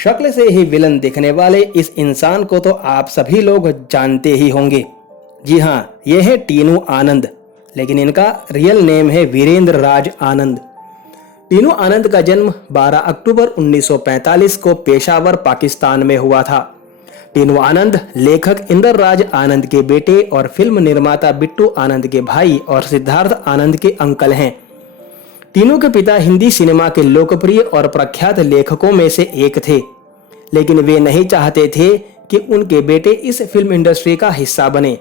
शक्ल से ही विलन दिखने वाले इस इंसान को तो आप सभी लोग जानते ही होंगे। जी हाँ, ये है टीनू आनंद, लेकिन इनका रियल नेम है वीरेंद्र राज आनंद। टीनू आनंद का जन्म 12 अक्टूबर 1945 को पेशावर, पाकिस्तान में हुआ था। टीनू आनंद लेखक इंदर राज आनंद के बेटे और फिल्म निर्माता बिट्टू आनंद के भाई और सिद्धार्थ आनंद के अंकल हैं। टीनू के पिता हिंदी सिनेमा के लोकप्रिय और प्रख्यात लेखकों में से एक थे, लेकिन वे नहीं चाहते थे कि उनके बेटे इस फिल्म इंडस्ट्री का हिस्सा बने।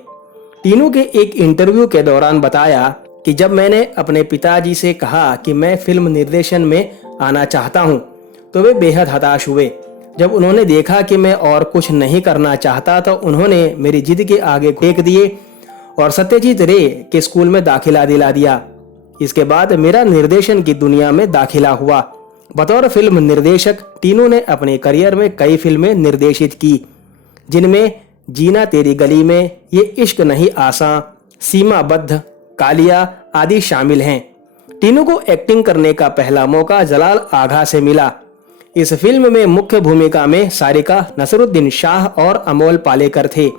टीनू के एक इंटरव्यू के दौरान बताया कि जब मैंने अपने पिताजी से कहा कि मैं फिल्म निर्देशन में आना चाहता हूं, तो वे बेहद हताश हुए। जब उन्होंने देखा कि मैं और कुछ नहीं करना चाहता तो उन्होंने मेरी जिद के आगे फेंक दिए और सत्यजीत रे के स्कूल में दाखिला दिला दिया। इसके बाद मेरा निर्देशन की दुनिया में दाखिला हुआ। बतौर फिल्म निर्देशक टीनू ने अपने करियर में कई फिल्में निर्देशित की, जिनमें जीना तेरी गली में, ये इश्क नहीं आसान, सीमाबद्ध, कालिया आदि शामिल हैं। टीनू को एक्टिंग करने का पहला मौका जलाल आघा से मिला। इस फिल्म में मुख्य भूमिका में सारिका नसरुद्दीन शाह और अमोल पालेकर थे।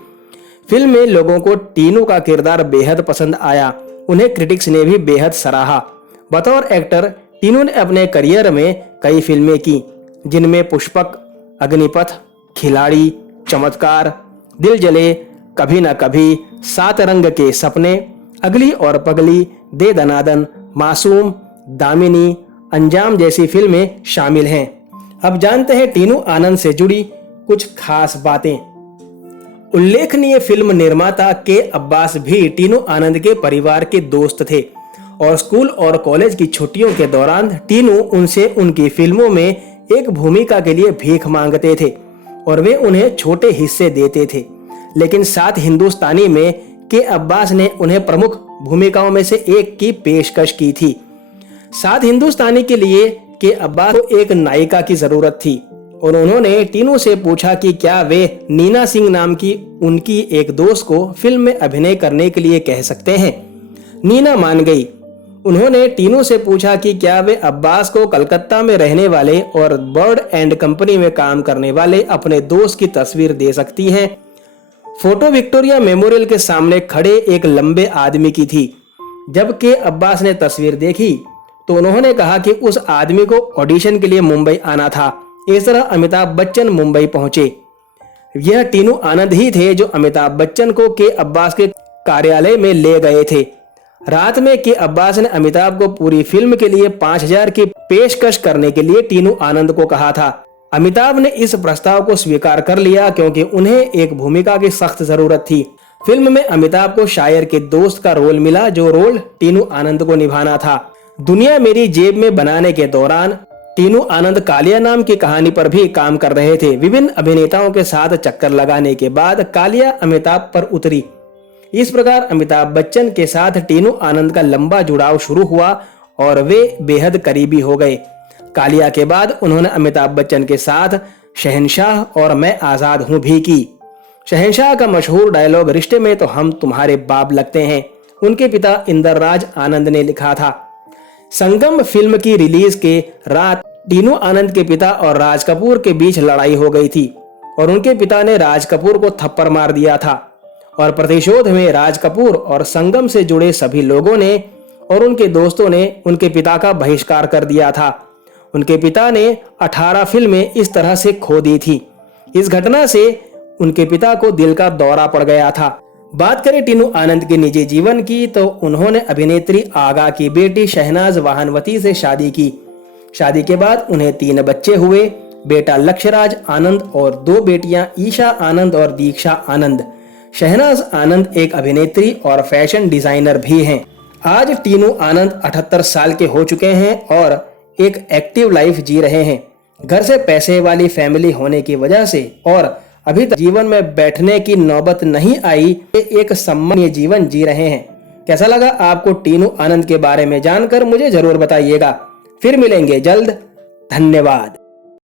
फिल्म में लोगों को टीनू का किरदार बेहद पसंद आया। उन्हें क्रिटिक्स ने भी बेहद सराहा। बतौर एक्टर टीनू ने अपने करियर में कई फिल्में की, जिनमें पुष्पक, अग्निपथ, खिलाड़ी, चमत्कार, दिल जले, कभी न कभी, 7 रंग के सपने, अगली और पगली, दे दनादन, मासूम, दामिनी, अंजाम जैसी फिल्में शामिल हैं। अब जानते हैं टीनू आनंद से जुड़ी कुछ खास बातें। उल्लेखनीय फिल्म निर्माता के अब्बास भी टीनू आनंद के परिवार के दोस्त थे और स्कूल और कॉलेज की छुट्टियों के दौरान टीनू उनसे उनकी फिल्मों में एक भूमिका के लिए भीख मांगते थे और वे उन्हें छोटे हिस्से देते थे। लेकिन 7 हिंदुस्तानी में के अब्बास ने उन्हें प्रमुख भूमिकाओं में से एक की पेशकश की थी। 7 हिंदुस्तानी के लिए के अब्बास को एक नायिका की जरूरत थी और उन्होंने टीनू से पूछा कि क्या वे नीना सिंह नाम की उनकी एक दोस्त को फिल्म में अभिनय करने के लिए कह सकते हैं। नीना मान गई। उन्होंने टीनू से पूछा कि क्या वे अब्बास को कलकत्ता में रहने वाले और बर्ड एंड कंपनी में काम करने वाले अपने दोस्त की तस्वीर दे सकती हैं। फोटो विक्टोरिया मेमोरियल के सामने खड़े एक लंबे आदमी की थी। जबकि अब्बास ने तस्वीर देखी तो उन्होंने कहा कि उस आदमी को ऑडिशन के लिए मुंबई आना था। इस तरह अमिताभ बच्चन मुंबई पहुंचे। यह टीनू आनंद ही थे जो अमिताभ बच्चन को के अब्बास के कार्यालय में ले गए थे। रात में के अब्बास ने अमिताभ को पूरी फिल्म के लिए 5000 की पेशकश करने के लिए टीनू आनंद को कहा था। अमिताभ ने इस प्रस्ताव को स्वीकार कर लिया क्योंकि उन्हें एक भूमिका की सख्त जरूरत थी। फिल्म में अमिताभ को शायर के दोस्त का रोल मिला, जो रोल टीनू आनंद को निभाना था। दुनिया मेरी जेब में बनाने के दौरान टीनू आनंद कालिया नाम की कहानी पर भी काम कर रहे थे। विभिन्न अभिनेताओं के साथ चक्कर लगाने के बाद कालिया अमिताभ पर उतरी। इस प्रकार अमिताभ बच्चन के साथ टीनू आनंद का लंबा जुड़ाव शुरू हुआ और वे बेहद करीबी हो गए। कालिया के बाद उन्होंने अमिताभ बच्चन के साथ शहंशाह और मैं आजाद हूं भी की। शहंशाह का मशहूर डायलॉग रिश्ते में तो हम तुम्हारे बाप लगते हैं उनके पिता इंदर राज आनंद ने लिखा था। संगम फिल्म की रिलीज के रात टीनू आनंद के पिता और राज कपूर के बीच लड़ाई हो गई थी और उनके पिता ने राज कपूर को थप्पड़ मार दिया था और प्रतिशोध में राज कपूर और संगम से जुड़े सभी लोगों ने और उनके दोस्तों ने उनके पिता का बहिष्कार कर दिया था। उनके पिता ने 18 फिल्में इस तरह से खो दी थी। इस घटना से उनके पिता को दिल का दौरा पड़ गया था। बात करें टीनू आनंद के निजी जीवन की तो उन्होंने अभिनेत्री आगा की बेटी शहनाज वाहनवती से शादी की। शादी के बाद उन्हें 3 बच्चे हुए, बेटा लक्ष्यराज आनंद और 2 बेटियां ईशा आनंद और दीक्षा आनंद। शहनाज आनंद एक अभिनेत्री और फैशन डिजाइनर भी हैं। आज टीनू आनंद 78 साल के हो चुके हैं और एक एक्टिव लाइफ जी रहे हैं। घर से पैसे वाली फैमिली होने की वजह से और अभी तक जीवन में बैठने की नौबत नहीं आई, एक सम्मानीय जीवन जी रहे हैं। कैसा लगा आपको टीनू आनंद के बारे में जानकर मुझे जरूर बताइएगा। फिर मिलेंगे जल्द। धन्यवाद।